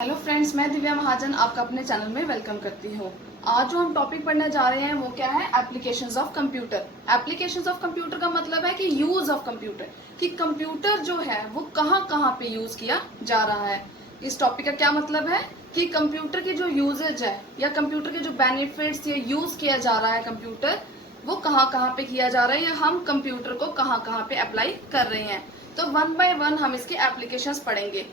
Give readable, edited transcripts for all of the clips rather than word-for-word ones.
Hello friends, मैं दिव्या महाजन आपका अपने चैनल में वेलकम करती हूँ। आज जो हम टॉपिक पढ़ने जा रहे हैं वो क्या है, applications of computer. Applications of computer का मतलब है कि यूज ऑफ कंप्यूटर, कि कंप्यूटर जो है वो कहाँ कहाँ पे यूज किया जा रहा है। इस टॉपिक का क्या मतलब है कि कंप्यूटर की जो यूजेज है या कंप्यूटर के जो बेनिफिट्स या यूज किया जा रहा है कंप्यूटर, वो कहाँ कहाँ पे किया जा रहा है या हम कंप्यूटर को कहाँ कहाँ पे अप्लाई कर रहे हैं। तो वन बाय वन हम इसके एप्लीकेशंस पढ़ेंगे।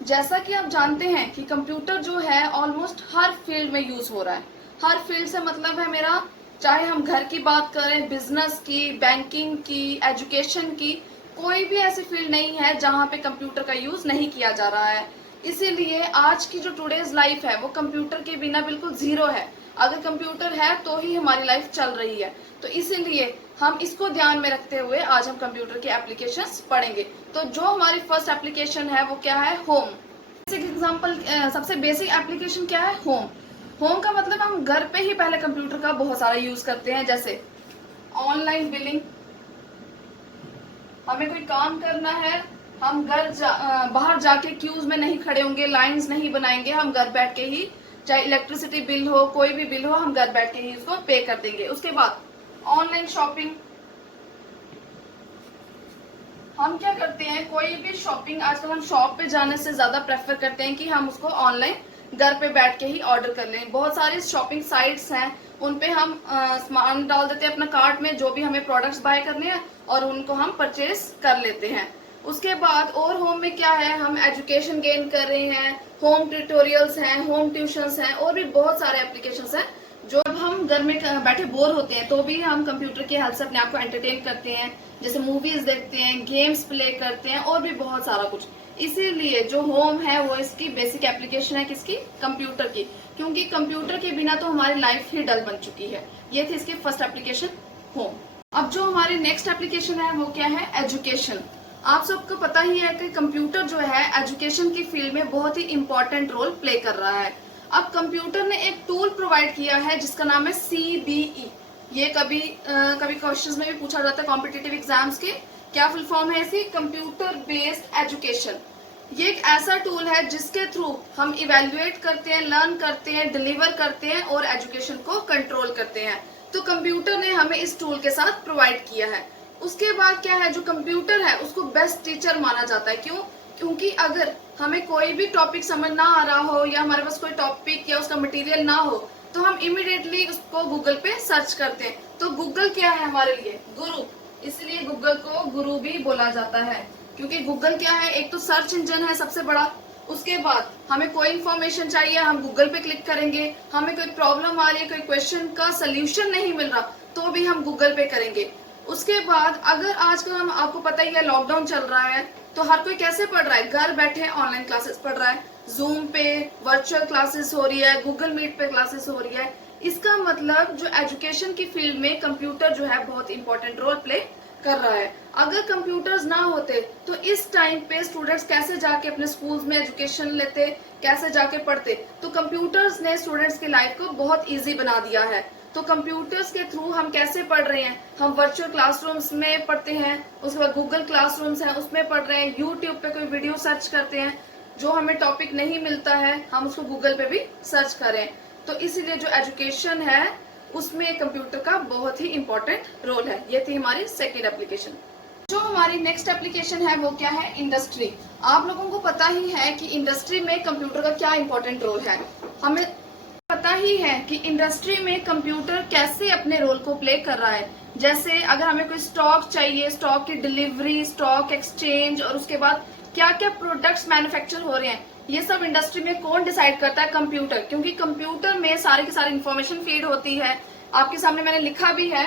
जैसा कि आप जानते हैं कि कंप्यूटर जो है ऑलमोस्ट हर फील्ड में यूज हो रहा है। हर फील्ड से मतलब है मेरा, चाहे हम घर की बात करें, बिजनेस की, बैंकिंग की, एजुकेशन की, कोई भी ऐसी फील्ड नहीं है जहां पे कंप्यूटर का यूज नहीं किया जा रहा है। इसीलिए आज की जो टुडेज लाइफ है वो कंप्यूटर के बिना बिल्कुल जीरो है। अगर कंप्यूटर है तो ही हमारी लाइफ चल रही है। तो इसीलिए हम इसको ध्यान में रखते हुए आज हम कंप्यूटर के एप्लीकेशंस पढ़ेंगे। तो जो हमारी फर्स्ट एप्लीकेशन है वो क्या है, होम। बेसिक एग्जांपल, सबसे बेसिक एप्लीकेशन क्या है, होम। होम का मतलब हम घर पे ही पहले कंप्यूटर का बहुत सारा यूज करते हैं, जैसे ऑनलाइन बिलिंग। हमें कोई काम करना है, हम बाहर जाके क्यूज में नहीं खड़े होंगे, लाइंस नहीं बनाएंगे, हम घर बैठ के ही, चाहे इलेक्ट्रिसिटी बिल हो, कोई भी बिल हो, हम घर बैठ के ही उसको पे कर देंगे। उसके बाद ऑनलाइन शॉपिंग। हम क्या करते हैं, कोई भी शॉपिंग आजकल हम शॉप पे जाने से ज्यादा प्रेफर करते हैं कि हम उसको ऑनलाइन घर पे बैठ के ही ऑर्डर कर लें। बहुत सारी शॉपिंग साइट्स हैं, उन पे हम सामान डाल देते हैं अपना कार्ट में, जो भी हमें प्रोडक्ट्स बाय करने हैं, और उनको हम परचेज कर लेते हैं। उसके बाद और होम में क्या है, हम एजुकेशन गेन कर रहे हैं, होम ट्यूटोरियल्स हैं, होम ट्यूशंस हैं, और भी बहुत सारे एप्लीकेशंस हैं जो हम घर में बैठे बोर होते हैं तो भी हम कंप्यूटर की हेल्प से अपने आप को एंटरटेन करते हैं, जैसे मूवीज देखते हैं, गेम्स प्ले करते हैं, और भी बहुत सारा कुछ। इसीलिए जो होम है वो इसकी बेसिक एप्लीकेशन है, किसकी, कंप्यूटर की। क्योंकि कंप्यूटर के बिना तो हमारी लाइफ ही डल बन चुकी है। ये थी इसकी फर्स्ट एप्लीकेशन, होम। अब जो हमारी नेक्स्ट एप्लीकेशन है वो क्या है, एजुकेशन। आप सबको पता ही है कि कंप्यूटर जो है एजुकेशन की फील्ड में बहुत ही इंपॉर्टेंट रोल प्ले कर रहा है। अब कंप्यूटर ने एक टूल प्रोवाइड किया है जिसका नाम है CBE। ये कभी क्वेश्चंस में भी पूछा जाता है कॉम्पिटिटिव एग्जाम्स के। क्या फुल फॉर्म है इसकी, कंप्यूटर बेस्ड एजुकेशन। ये एक ऐसा टूल है जिसके थ्रू हम इवेल्युएट करते हैं, लर्न करते हैं, डिलीवर करते हैं और एजुकेशन को कंट्रोल करते हैं। तो कंप्यूटर ने हमें इस टूल के साथ प्रोवाइड किया है। उसके बाद क्या है, जो कंप्यूटर है उसको बेस्ट टीचर माना जाता है। क्यों? क्योंकि अगर हमें कोई भी टॉपिक समझ ना आ रहा हो या हमारे पास कोई टॉपिक या उसका मटेरियल ना हो तो हम इमिडिएटली उसको गूगल पे सर्च करते हैं। तो गूगल क्या है हमारे लिए, गुरु। इसलिए गूगल को गुरु भी बोला जाता है, क्योंकि गूगल क्या है, एक तो सर्च इंजन है सबसे बड़ा। उसके बाद हमें कोई इन्फॉर्मेशन चाहिए, हम गूगल पे क्लिक करेंगे। हमें कोई प्रॉब्लम आ रही है, कोई क्वेश्चन का सोल्यूशन नहीं मिल रहा, तो भी हम गूगल पे करेंगे। उसके बाद अगर आजकल हम, आपको पता ही है, लॉकडाउन चल रहा है, तो हर कोई कैसे पढ़ रहा है, घर बैठे ऑनलाइन क्लासेस पढ़ रहा है। जूम पे वर्चुअल क्लासेस हो रही है, गूगल मीट पे क्लासेस हो रही है। इसका मतलब जो एजुकेशन की फील्ड में कंप्यूटर जो है बहुत इंपॉर्टेंट रोल प्ले कर रहा है। अगर कंप्यूटर्स ना होते तो इस टाइम पे स्टूडेंट्स कैसे जाके अपने स्कूल्स में एजुकेशन लेते, कैसे जाके पढ़ते। तो कंप्यूटर्स ने स्टूडेंट्स की लाइफ को बहुत इजी बना दिया है। तो कंप्यूटर्स के थ्रू हम कैसे पढ़ रहे हैं, हम वर्चुअल क्लासरूम्स में पढ़ते हैं, उसके बाद गूगल क्लासरूम्स है उसमें पढ़ रहे हैं, यूट्यूब पे कोई वीडियो सर्च करते हैं, जो हमें टॉपिक नहीं मिलता है हम उसको गूगल पे भी सर्च करें। तो इसीलिए जो एजुकेशन है उसमें कंप्यूटर का बहुत ही इंपॉर्टेंट रोल है। ये थी हमारी सेकेंड एप्लीकेशन। जो हमारी नेक्स्ट एप्लीकेशन है वो क्या है, इंडस्ट्री। आप लोगों को पता ही है कि इंडस्ट्री में कंप्यूटर का क्या इंपॉर्टेंट रोल है। हमें पता ही है कि इंडस्ट्री में कंप्यूटर कैसे अपने रोल को प्ले कर रहा है। जैसे अगर हमें कोई स्टॉक चाहिए, स्टॉक की डिलीवरी, स्टॉक एक्सचेंज, और उसके बाद क्या क्या प्रोडक्ट्स मैन्युफैक्चर हो रहे हैं, ये सब इंडस्ट्री में कौन डिसाइड करता है, कंप्यूटर। क्योंकि कंप्यूटर में सारी की सारी इंफॉर्मेशन फीड होती है। आपके सामने मैंने लिखा भी है,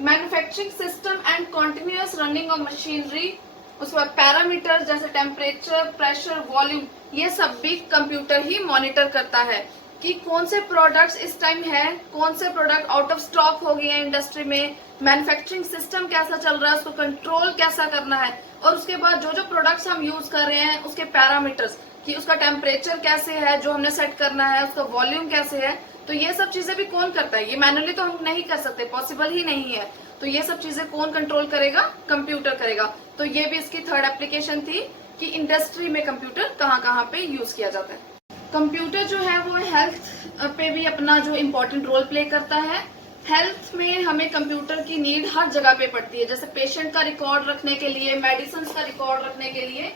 manufacturing system and continuous running of machinery. उसके बाद पैरामीटर जैसे टेम्परेचर, प्रेशर, वॉल्यूम, ये सब भी कंप्यूटर ही मॉनिटर करता है कि कौन से प्रोडक्ट्स इस टाइम है, कौन से प्रोडक्ट आउट ऑफ स्टॉक हो गए हैं इंडस्ट्री में, मैन्युफैक्चरिंग सिस्टम कैसा चल रहा है, उसको कंट्रोल कैसा करना है। और उसके बाद जो जो प्रोडक्ट्स हम यूज कर रहे हैं उसके पैरामीटर्स, कि उसका टेम्परेचर कैसे है जो हमने सेट करना है, उसका वॉल्यूम कैसे है। तो ये सब चीजें भी कौन करता है, ये मैनुअली तो हम नहीं कर सकते, पॉसिबल ही नहीं है। तो ये सब चीजें कौन कंट्रोल करेगा, कंप्यूटर करेगा। तो ये भी इसकी थर्ड एप्लीकेशन थी कि इंडस्ट्री में कंप्यूटर कहाँ कहाँ पे यूज किया जाता है। कंप्यूटर जो है वो हेल्थ पे भी अपना जो इम्पोर्टेंट रोल प्ले करता है। हेल्थ में हमें कंप्यूटर की नीड हर जगह पे पड़ती है, जैसे पेशेंट का रिकॉर्ड रखने के लिए, मेडिसिन का रिकॉर्ड रखने के लिए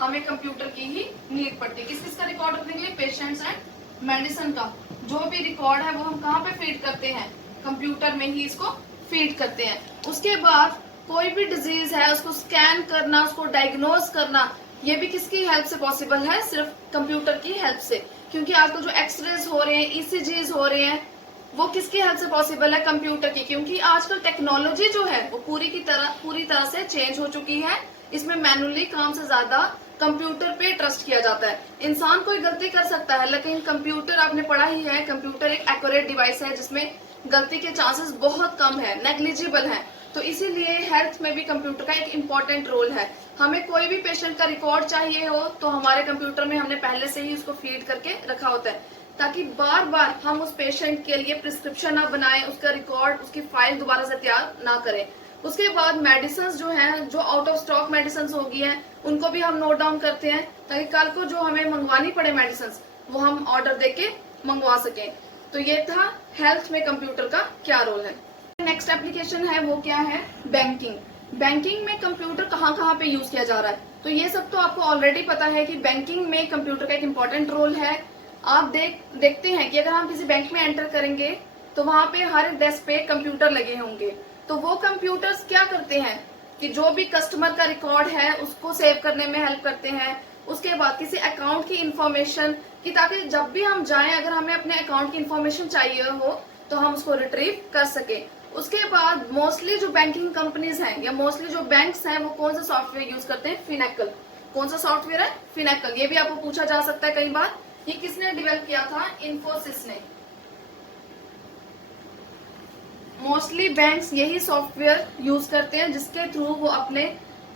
हमें कंप्यूटर की ही नीड पड़ती है। किस किस का रिकॉर्ड रखने के लिए? पेशेंट्स एंड मेडिसिन का जो भी रिकॉर्ड है वो हम कहाँ पे फीड करते हैं? कंप्यूटर में ही इसको फीड करते हैं। उसके बाद कोई भी डिजीज है उसको स्कैन करना, उसको डायग्नोज करना, ये भी किसकी हेल्प से पॉसिबल है? सिर्फ कंप्यूटर की हेल्प से। क्योंकि आजकल जो एक्सरेज हो रहे हैं, ईसीजीज हो रहे हैं, वो किसकी हेल्प से पॉसिबल है? कंप्यूटर की। क्योंकि आजकल टेक्नोलॉजी जो है वो पूरी तरह से चेंज हो चुकी है। इसमें मैनुअली काम से ज्यादा कंप्यूटर पे ट्रस्ट किया जाता है। इंसान कोई गलती कर सकता है, लेकिन कंप्यूटर आपने पढ़ा ही है, कंप्यूटर एक एक्यूरेट डिवाइस है जिसमें गलती के चांसेस बहुत कम है, नेग्लिजिबल है। तो इसीलिए हेल्थ में भी कंप्यूटर का एक इम्पोर्टेंट रोल है। हमें कोई भी पेशेंट का रिकॉर्ड चाहिए हो तो हमारे कंप्यूटर में हमने पहले से ही उसको फीड करके रखा होता है, ताकि बार बार हम उस पेशेंट के लिए प्रिस्क्रिप्शन ना बनाएं, उसका रिकॉर्ड, उसकी फाइल दोबारा से तैयार ना करें। उसके बाद मेडिसिन जो हैं, जो आउट ऑफ स्टॉक मेडिसिन होगी हैं, उनको भी हम नोट डाउन करते हैं, ताकि कल को जो हमें मंगवानी पड़े मेडिसिन वो हम ऑर्डर देके मंगवा सकें। तो ये था हेल्थ में कंप्यूटर का क्या रोल है। नेक्स्ट एप्लीकेशन है वो क्या है? बैंकिंग। बैंकिंग में कंप्यूटर कहाँ कहाँ पे यूज किया जा रहा है? तो ये सब तो आपको ऑलरेडी पता है कि बैंकिंग में कंप्यूटर का एक इम्पोर्टेंट रोल है। आप देखते हैं कि अगर हम किसी बैंक में एंटर करेंगे तो वहां पे हर डेस्क पे कंप्यूटर लगे होंगे। तो वो कंप्यूटर्स क्या करते हैं कि जो भी कस्टमर का रिकॉर्ड है उसको सेव करने में हेल्प करते हैं। उसके बाद किसी अकाउंट की इंफॉर्मेशन की, ताकि जब भी हम जाएं, अगर हमें अपने अकाउंट की इंफॉर्मेशन चाहिए हो तो हम उसको रिट्रीव कर सके। उसके बाद मोस्टली जो बैंकिंग कंपनीज हैं या मोस्टली जो बैंक्स हैं वो कौन सा सॉफ्टवेयर यूज करते हैं? फिनेकल। कौन सा सॉफ्टवेयर है? फिनेकल। ये भी आपको पूछा जा सकता है कई बार। ये किसने डेवलप किया था? इन्फोसिस ने। मोस्टली बैंक्स यही सॉफ्टवेयर यूज करते हैं जिसके थ्रू वो अपने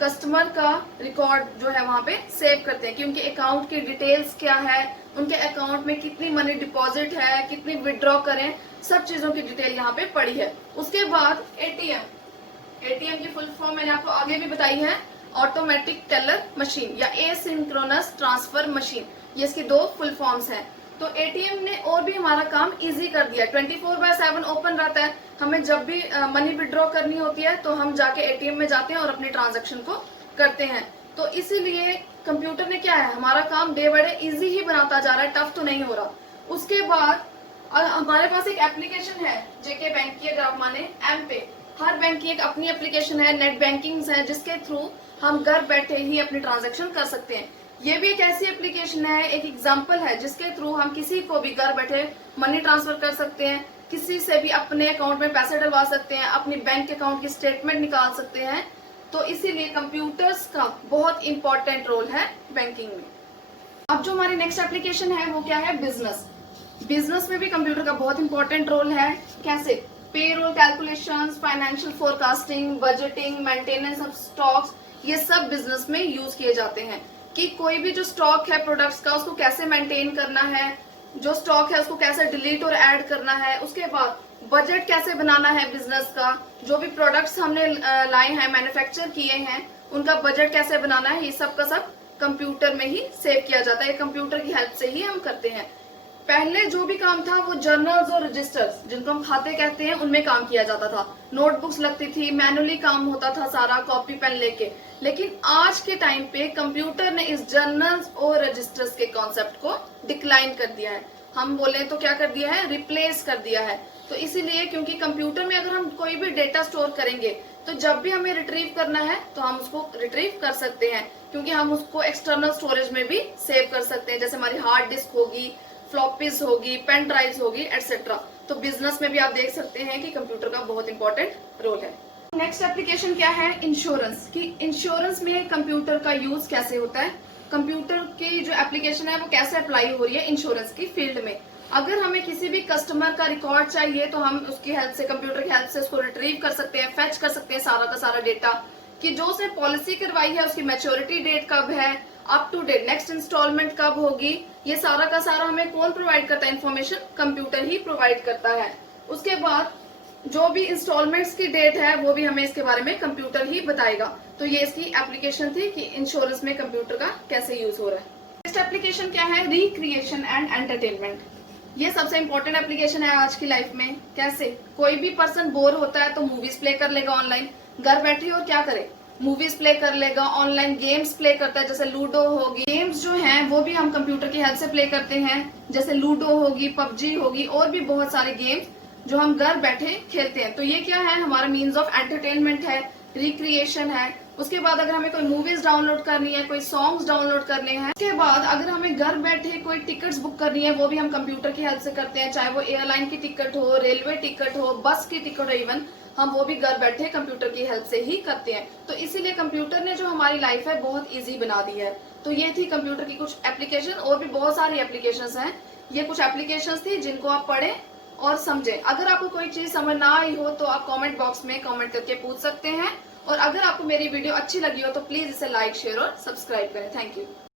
कस्टमर का रिकॉर्ड जो है वहां पे सेव करते हैं कि उनके अकाउंट की डिटेल्स क्या है, उनके अकाउंट में कितनी मनी डिपॉजिट है, कितनी विड्रॉ करें, सब चीजों की डिटेल यहाँ पे पड़ी है। उसके बाद एटीएम। एटीएम की फुल फॉर्म मैंने आपको आगे भी बताई है, ऑटोमेटिक टेलर मशीन या एसिंक्रोनस ट्रांसफर मशीन। ये इसकी दो फुल फॉर्म्स हैं। तो एटीएम ने और भी हमारा काम इजी कर दिया। 24/7 ओपन रहता है। हमें जब भी मनी विड्रॉ करनी होती है तो हम जाके एटीएम में जाते हैं और अपने ट्रांजैक्शन को करते हैं। तो इसीलिए कंप्यूटर ने क्या है, हमारा काम डे बाय डे इजी ही बनाता जा रहा है, टफ तो नहीं हो रहा। उसके बाद हमारे पास एक एप्लीकेशन है जेके बैंक की, अगर आप माने एम पे। हर बैंक की एक अपनी एप्लीकेशन है, नेट बैंकिंग है, जिसके थ्रू हम घर बैठे ही अपनी ट्रांजैक्शन कर सकते हैं। ये भी एक ऐसी एप्लीकेशन है, एक एग्जांपल है जिसके थ्रू हम किसी को भी घर बैठे मनी ट्रांसफर कर सकते हैं, किसी से भी अपने अकाउंट में पैसे डलवा सकते हैं, अपनी बैंक अकाउंट की स्टेटमेंट निकाल सकते हैं। तो इसीलिए कंप्यूटर्स का बहुत इंपॉर्टेंट रोल है बैंकिंग में। अब जो हमारी नेक्स्ट एप्लीकेशन है वो क्या है? बिजनेस। बिजनेस में भी कंप्यूटर का बहुत इंपॉर्टेंट रोल है। कैसे? Payroll calculations, financial forecasting, budgeting, maintenance of stocks, ये सब बिजनेस में यूज किए जाते हैं कि कोई भी जो स्टॉक है प्रोडक्ट्स का उसको कैसे मेंटेन करना है, जो स्टॉक है उसको कैसे डिलीट और ऐड करना है। उसके बाद बजट कैसे बनाना है बिजनेस का, जो भी प्रोडक्ट्स हमने लाए हैं, मैन्युफैक्चर किए हैं, उनका बजट कैसे बनाना है, ये सब का सब कंप्यूटर में ही सेव किया जाता है। कंप्यूटर की हेल्प से ही हम करते हैं। पहले जो भी काम था वो जर्नल्स और रजिस्टर्स, जिनको हम खाते कहते हैं, उनमें काम किया जाता था। नोटबुक्स लगती थी, मैनुअली काम होता था सारा, कॉपी पेन लेके। लेकिन आज के टाइम पे कंप्यूटर ने इस जर्नल्स और रजिस्टर्स के कॉन्सेप्ट को डिक्लाइन कर दिया है। हम बोले तो क्या कर दिया है? रिप्लेस कर दिया है। तो इसीलिए क्योंकि कंप्यूटर में अगर हम कोई भी डेटा स्टोर करेंगे तो जब भी हमें रिट्रीव करना है तो हम उसको रिट्रीव कर सकते हैं, क्योंकि हम उसको एक्सटर्नल स्टोरेज में भी सेव कर सकते हैं। जैसे हमारी हार्ड डिस्क होगी, फ्लॉपीज होगी, पेन ड्राइव्स होगी, एटसेट्रा। तो बिजनेस में भी आप देख सकते हैं कि कंप्यूटर का बहुत इंपॉर्टेंट रोल है। नेक्स्ट एप्लीकेशन क्या है? इंश्योरेंस। कि इंश्योरेंस में कंप्यूटर का यूज कैसे होता है, कंप्यूटर की जो एप्लीकेशन है वो कैसे अप्लाई हो रही है इंश्योरेंस की फील्ड में। अगर हमें किसी भी कस्टमर का रिकॉर्ड चाहिए तो हम उसकी हेल्प से, कंप्यूटर की हेल्प से उसको रिट्रीव कर सकते हैं, फेच कर सकते हैं सारा का सारा डेटा, कि जो उसने पॉलिसी करवाई है उसकी मैच्योरिटी डेट कब है, up to date next instalment कब होगी, ये सारा का सारा हमें कौन प्रोवाइड करता है? इन्फॉर्मेशन कंप्यूटर ही प्रोवाइड करता है। उसके बाद जो भी इंस्टॉलमेंट्स की डेट है वो भी हमें इसके बारे में कंप्यूटर ही बताएगा। तो ये इसकी एप्लीकेशन थी कि इंश्योरेंस में कंप्यूटर का कैसे यूज हो रहा है। नेक्स्ट एप्लीकेशन क्या है, रिक्रिएशन एंड एंटरटेनमेंट। ये सबसे इंपॉर्टेंट एप्लीकेशन है आज की लाइफ में। कैसे, कोई भी पर्सन बोर होता है तो मूवीज प्ले कर लेगा ऑनलाइन, घर बैठे और क्या करे, मूवीज प्ले कर लेगा, ऑनलाइन गेम्स प्ले करता है, जैसे लूडो होगी। गेम्स जो हैं वो भी हम कंप्यूटर की हेल्प से प्ले करते हैं, जैसे लूडो होगी, पबजी होगी, और भी बहुत सारे गेम्स जो हम घर बैठे खेलते हैं। तो ये क्या है, हमारा मीन्स ऑफ एंटरटेनमेंट है, रिक्रिएशन है। उसके बाद अगर हमें कोई मूवीज डाउनलोड करनी है, कोई सॉन्ग्स डाउनलोड करने हैं, उसके बाद अगर हमें घर बैठे कोई टिकट्स बुक करनी है, वो भी हम कंप्यूटर की हेल्प से करते हैं, चाहे वो एयरलाइन की टिकट हो, रेलवे टिकट हो, बस की टिकट हो, इवन हम वो भी घर बैठे कंप्यूटर की हेल्प से ही करते हैं। तो इसीलिए कंप्यूटर ने जो हमारी लाइफ है बहुत ईजी बना दी है। तो ये थी कंप्यूटर की कुछ एप्लीकेशन, और भी बहुत सारी एप्लीकेशन हैं। ये कुछ एप्लीकेशन थी जिनको आप पढ़ें और समझें। अगर आपको कोई चीज समझ ना आई हो तो आप कमेंट बॉक्स में कमेंट करके पूछ सकते हैं। और अगर आपको मेरी वीडियो अच्छी लगी हो तो प्लीज इसे लाइक, शेयर और सब्सक्राइब करें। Thank you.